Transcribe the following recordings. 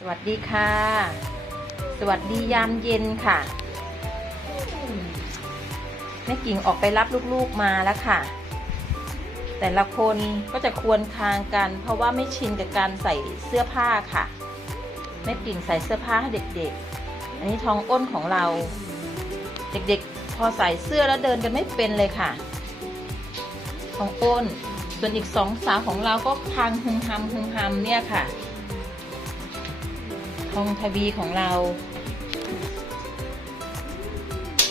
สวัสดีค่ะ สวัสดียามเย็นค่ะแม่กิ่งออกไปรับลูกๆมาแล้วค่ะ แต่ละคนก็จะควรคางกัน เพราะว่าไม่ชินกับการใส่เสื้อผ้าค่ะแม่กิ่งใส่เสื้อผ้าให้เด็กๆ อันนี้ทองอ้นของเรา เด็กๆ พอใส่เสื้อแล้วเดินกันไม่เป็นเลยค่ะ ทองอ้น ส่วนอีกสองสาวของเราก็พังฮึงฮัมฮึงฮัมเนี่ยค่ะ องทวีของเรา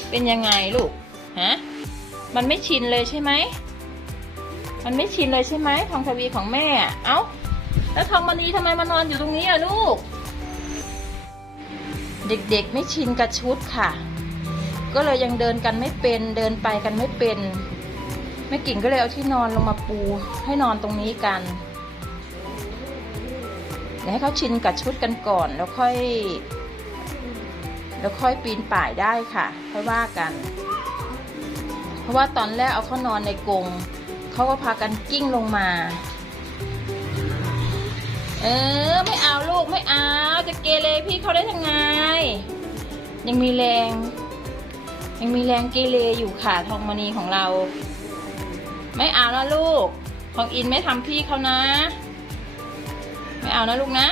เป็นยังไงลูกฮะมันไม่ชินเลยใช่ไหมมันไม่ชินเลยใช่ไหมทองทวีของแม่ เอ้าแล้วทองมณีทำไมมานอนอยู่ตรงนี้อะลูก เด็กๆไม่ชินกับชุดค่ะ ก็เลยยังเดินกันไม่เป็น เดินไปกันไม่เป็นแม่กิ่งก็เลยเอาที่นอนลงมาปูให้นอนตรงนี้กัน ดี๋ยวให้เขาชินกับชุดกันก่อน แล้วค่อย แล้วค่อยปีนป่ายได้ค่ะค่อยว่ากัน เพราะว่าตอนแรกเอาเขานอนในกรงเขาก็พากันกิ้งลงมา เออ ไม่เอาลูกไม่เอา จะเกเรพี่เขาได้ยังไง ยังมีแรง ยังมีแรงเกเรอยู่ค่ะทองมณีของเรา ไม่เอานะลูก ของอินไม่ทำพี่เขานะ ไม่เอานะลูกนะ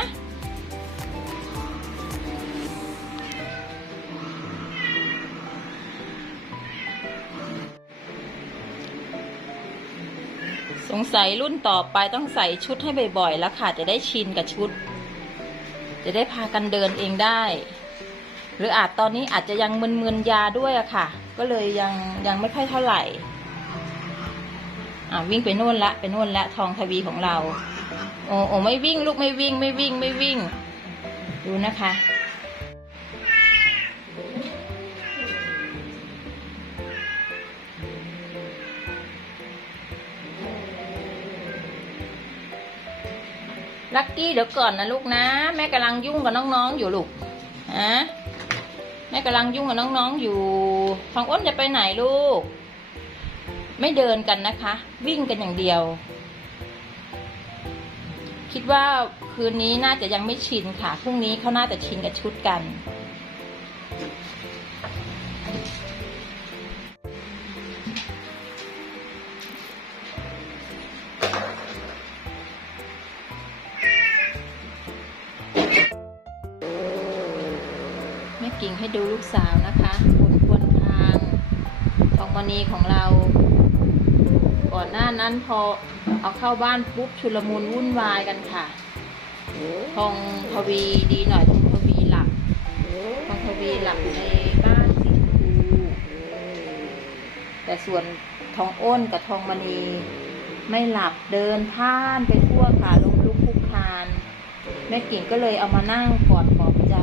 สงสัยรุ่นต่อไปต้องใส่ชุดให้บ่อยๆ แล้วค่ะ จะได้ชินกับชุด จะได้พากันเดินเองได้ หรืออาจตอนนี้อาจจะยังมึนๆยาด้วยอะค่ะ ก็เลยยังยังไม่ค่อยเท่าไหร่ อ่าวิ่งไปนู่นละ ไปนู่นละทองทวีของเรา โอ้โอ้ไม่วิ่งลูกไม่วิ่งไม่วิ่งไม่วิ่ง ดูนะคะลักกี้เดี๋ยวก่อนนะลูกนะ แม่กำลังยุ่งกับน้องๆอยู่ลูกฮะแม่กำลังยุ่งกับน้องๆอยู่ทองอ้นจะไปไหนลูก ไม่เดินกันนะคะ วิ่งกันอย่างเดียว คิดว่าคืนนี้น่าจะยังไม่ชินค่ะ พรุ่งนี้เขาน่าจะชินกับชุดกัน แม่กิ่งให้ดูลูกสาวนะคะบนควนทางทองมณีของเรา ก่อนหน้านั้นพอ เอาเข้าบ้านปุ๊บชุลมุนวุ่นวายกันค่ะทองทวีดีหน่อยทองทวีหลับทองทวีหลับอยู่ในบ้านสีชมพูแต่ส่วนทองอ้นกับทองมณีไม่หลับเดินพ่านไปทั่วค่ะลงลุกคลุกคลานแม่กิ่งก็เลยเอามานั่งกอดปลอบใจ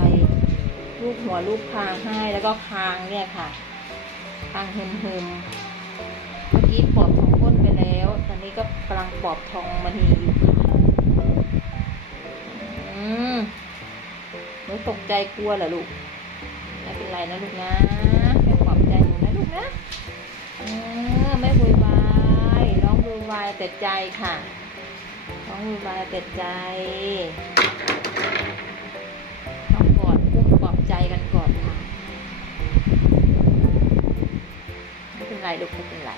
ลูกหัวลูกคางให้แล้วก็คางเนี่ยค่ะคางหึมหึมๆเมื่อกี้ นี้ก็กำลังปอบทองมณีอยู่อืมหนูตกใจกลัวเหรอลูกไม่เป็นไรนะลูกนะแม่ปลอบใจหนูนะลูกนะเออไม่โวยวายร้องโวยวายแต่ใจค่ะร้องโวยวายแต่ใจต้องกอดอุ้มปลอบใจกันก่อนค่ะไม่เป็นไรลูกไม่เป็นไร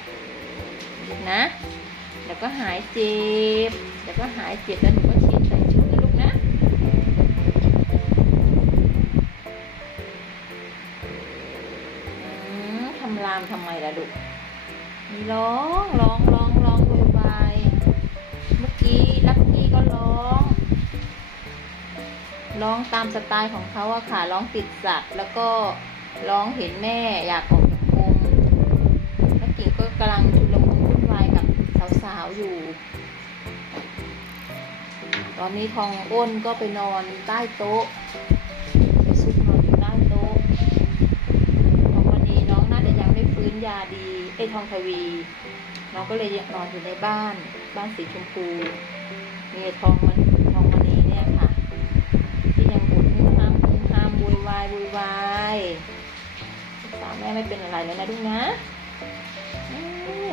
นะ ดี๋ยวก็หายเจ็บ เดี๋ยวก็หายเจ็บแล้วหนูก็ชินใส่ชุดนะลูกนะ ทำรามทำไมล่ะลูกมีร้องร้องร้องร้องโวยวายเมื่อกี้ลักกี้ก็ร้อง ร้องตามสไตล์ของเขาอะค่ะ ร้องติดสัตว์แล้วก็ร้องเห็นแม่อยากออกจากกรงเมื่อกี้ก็กำลังชุ อยู่ ตอนนี้ทองอ้นก็ไปนอนใต้โต๊ะไปซุกนอนอยู่ใต้โต๊ะทองวันนี้น้องน่าจะยังไม่ฟื้นยาดีไอ้ทองทวี น้องก็เลยนอนอยู่ในบ้าน บ้านสีชมพูมีทองมันทองวันนี้เนี่ยค่ะ ที่ยังบุญห้ามห้ามบุยวายบุยวายสาวแม่ไม่เป็นอะไรแล้วนะลูกนะ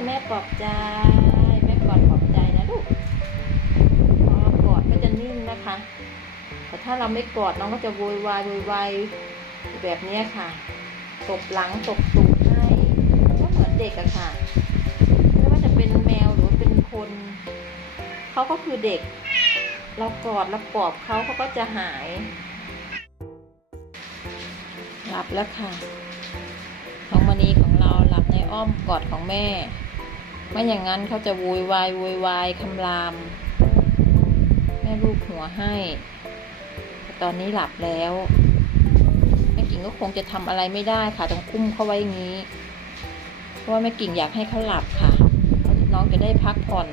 แม่ปลอบใจ นะคะ แต่ถ้าเราไม่กอดน้องก็จะโวยวายโวยวายแบบนี้ค่ะตบหลังตบตูดให้ก็เหมือนเด็กอะค่ะ ไม่ว่าจะเป็นแมวหรือว่าเป็นคนเขาก็คือเด็ก เรากอดเราปลอบเขาเขาก็จะหาย หลับแล้วค่ะทองมณีของเราหลับในอ้อมกอดของแม่ ไม่อย่างนั้นเขาจะโวยวายโวยวายคำราม ม่ลูกหัวให้แต่ตอนนี้หลับแล้วแม่กิ่งก็คงจะทำอะไรไม่ได้ค่ะต้องคุ้มเขาไว้อย่างนี้ เพราะว่าแม่กิ่งอยากให้เขาหลับค่ะ น้องจะได้พักผ่อน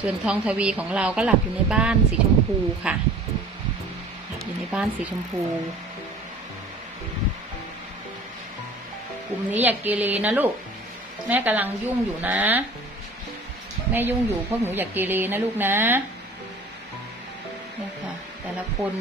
ส่วนทองทวีของเราก็หลับอยู่ในบ้านสีชมพูค่ะ หลับอยู่ในบ้านสีชมพู กลุ่มนี้อย่ากเกเรนะลูก แม่กำลังยุ่งอยู่นะ แม่ยุ่งอยู่พวกหนูอย่ากเกเรนะลูกนะเนี่ยค่ะ แต่ละคน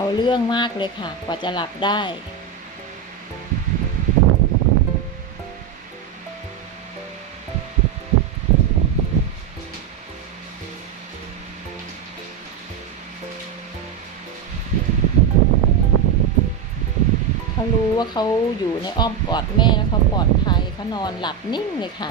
เอาเรื่องมากเลยค่ะ กว่าจะหลับได้ เขารู้ว่าเขาอยู่ในอ้อมกอดแม่แล้วเขาปลอดภัยเขานอนหลับนิ่งเลยค่ะ